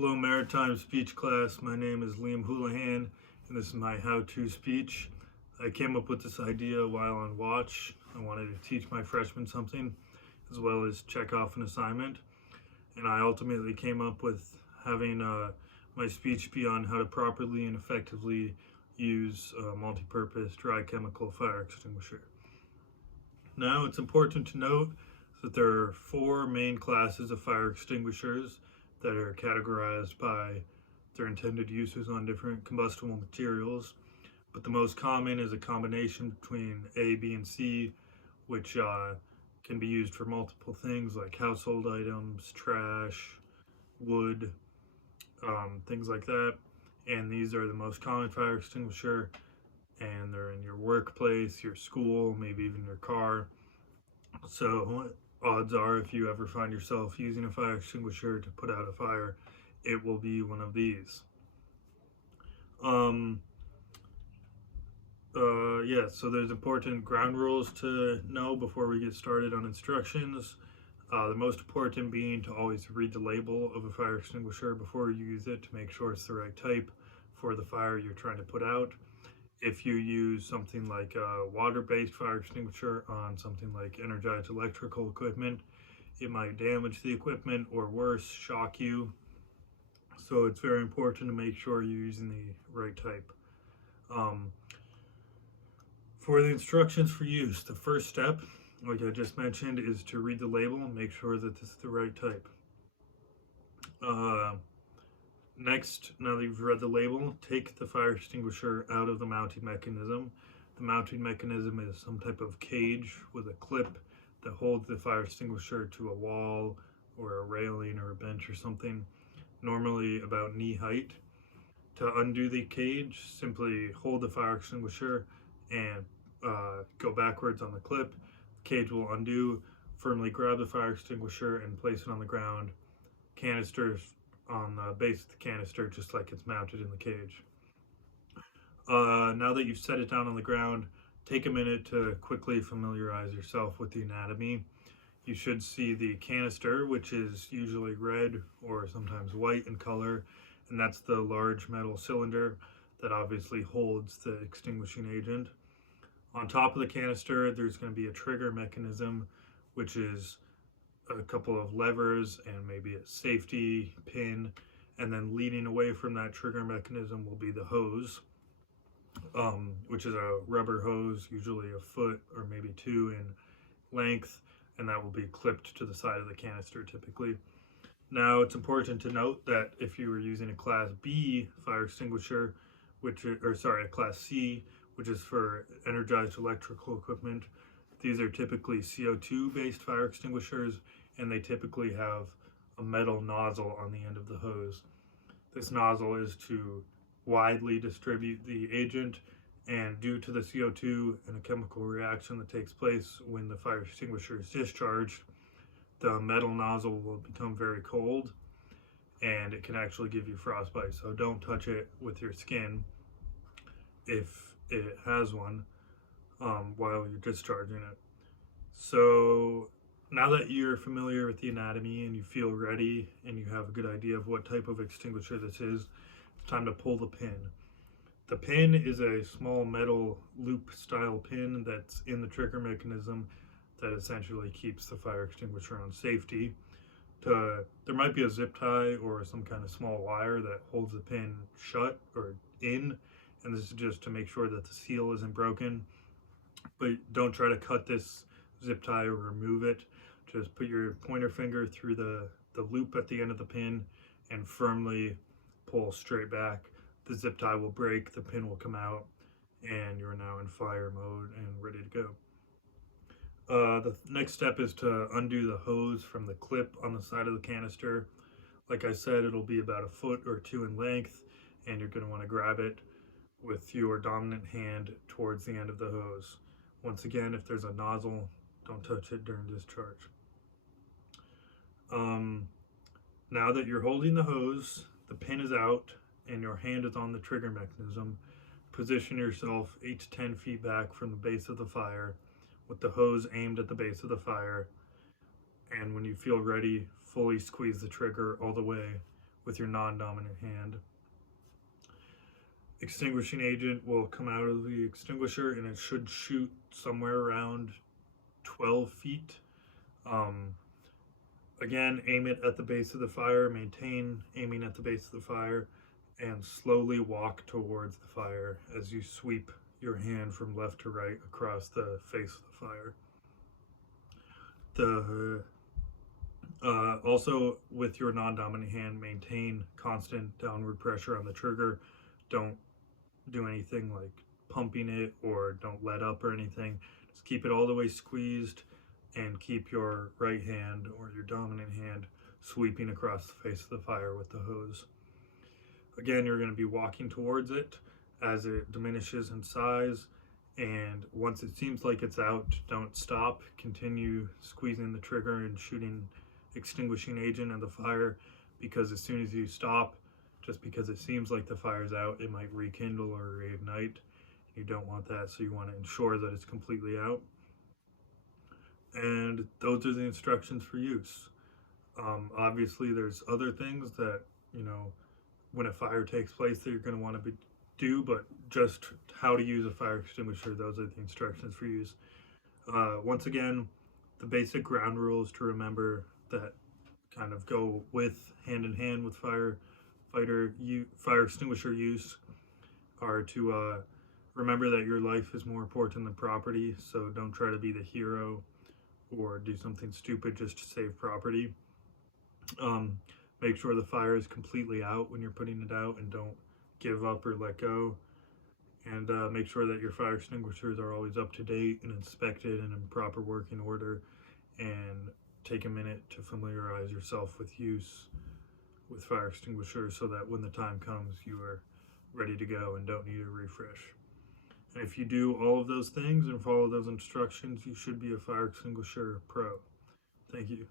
Hello, Maritime Speech class. My name is Liam Houlihan, and this is my how-to speech. I came up with this idea while on watch. I wanted to teach my freshmen something, as well as check off an assignment. And I ultimately came up with having my speech be on how to properly and effectively use a multi-purpose dry chemical fire extinguisher. Now, it's important to note that there are four main classes of fire extinguishers that are categorized by their intended uses on different combustible materials. But the most common is a combination between A, B, and C, which can be used for multiple things like household items, trash, wood, things like that. And these are the most common fire extinguisher, and they're in your workplace, your school, maybe even your car. So odds are, if you ever find yourself using a fire extinguisher to put out a fire, it will be one of these. So there's important ground rules to know before we get started on instructions. The most important being to always read the label of a fire extinguisher before you use it to make sure it's the right type for the fire you're trying to put out. If you use something like a water-based fire extinguisher on something like energized electrical equipment, it might damage the equipment or worse, shock you. So it's very important to make sure you're using the right type. For the instructions for use, the first step, like I just mentioned, is to read the label and make sure that this is the right type. Next, now that you've read the label, take the fire extinguisher out of the mounting mechanism. The mounting mechanism is some type of cage with a clip that holds the fire extinguisher to a wall or a railing or a bench or something, normally about knee height. To undo the cage, simply hold the fire extinguisher and go backwards on the clip. The cage will undo. Firmly grab the fire extinguisher and place it on the ground. Canisters on the base of the canister, just like it's mounted in the cage. Now that you've set it down on the ground, take a minute to quickly familiarize yourself with the anatomy. You should see the canister, which is usually red or sometimes white in color, and that's the large metal cylinder that obviously holds the extinguishing agent. On top of the canister, there's going to be a trigger mechanism, which is a couple of levers and maybe a safety pin, and then leading away from that trigger mechanism will be the hose, which is a rubber hose, usually a foot or maybe 2 in length, and that will be clipped to the side of the canister typically. Now, it's important to note that if you were using a Class B fire extinguisher, a Class C, which is for energized electrical equipment, these are typically CO2 based fire extinguishers, and they typically have a metal nozzle on the end of the hose. This nozzle is to widely distribute the agent, and due to the CO2 and a chemical reaction that takes place when the fire extinguisher is discharged, the metal nozzle will become very cold and it can actually give you frostbite. So don't touch it with your skin if it has one while you're discharging it. So now that you're familiar with the anatomy and you feel ready and you have a good idea of what type of extinguisher this is, it's time to pull the pin. The pin is a small metal loop style pin that's in the trigger mechanism that essentially keeps the fire extinguisher on safety. There might be a zip tie or some kind of small wire that holds the pin shut or in, and this is just to make sure that the seal isn't broken. But don't try to cut this zip tie or remove it. Just put your pointer finger through the loop at the end of the pin and firmly pull straight back. The zip tie will break, the pin will come out, and you're now in fire mode and ready to go. The next step is to undo the hose from the clip on the side of the canister. Like I said, it'll be about a foot or 2 in length, and you're going to want to grab it with your dominant hand towards the end of the hose. Once again, if there's a nozzle, don't touch it during discharge. Now that you're holding the hose, the pin is out, and your hand is on the trigger mechanism, position yourself 8 to 10 feet back from the base of the fire with the hose aimed at the base of the fire, and when you feel ready, fully squeeze the trigger all the way with your non-dominant hand. Extinguishing agent will come out of the extinguisher and it should shoot somewhere around 12 feet. Um, Again, aim it at the base of the fire, maintain aiming at the base of the fire, and slowly walk towards the fire as you sweep your hand from left to right across the face of the fire. Also, with your non-dominant hand, maintain constant downward pressure on the trigger. Don't do anything like pumping it or don't let up or anything. Just keep it all the way squeezed and keep your right hand or your dominant hand sweeping across the face of the fire with the hose. Again, you're going to be walking towards it as it diminishes in size, and once it seems like it's out, don't stop. Continue squeezing the trigger and shooting extinguishing agent in the fire, because as soon as you stop, just because it seems like the fire's out, it might rekindle or reignite. You don't want that, so you want to ensure that it's completely out. And those are the instructions for use. Obviously, there's other things that, when a fire takes place that you're going to want to do, but just how to use a fire extinguisher, those are the instructions for use. Once again, the basic ground rules to remember that kind of go with hand in hand with fire extinguisher use are to remember that your life is more important than property, so don't try to be the hero or do something stupid just to save property. Make sure the fire is completely out when you're putting it out, and don't give up or let go. And make sure that your fire extinguishers are always up to date and inspected and in proper working order. And take a minute to familiarize yourself with use with fire extinguishers so that when the time comes, you are ready to go and don't need a refresh. And if you do all of those things and follow those instructions, you should be a fire extinguisher pro. Thank you.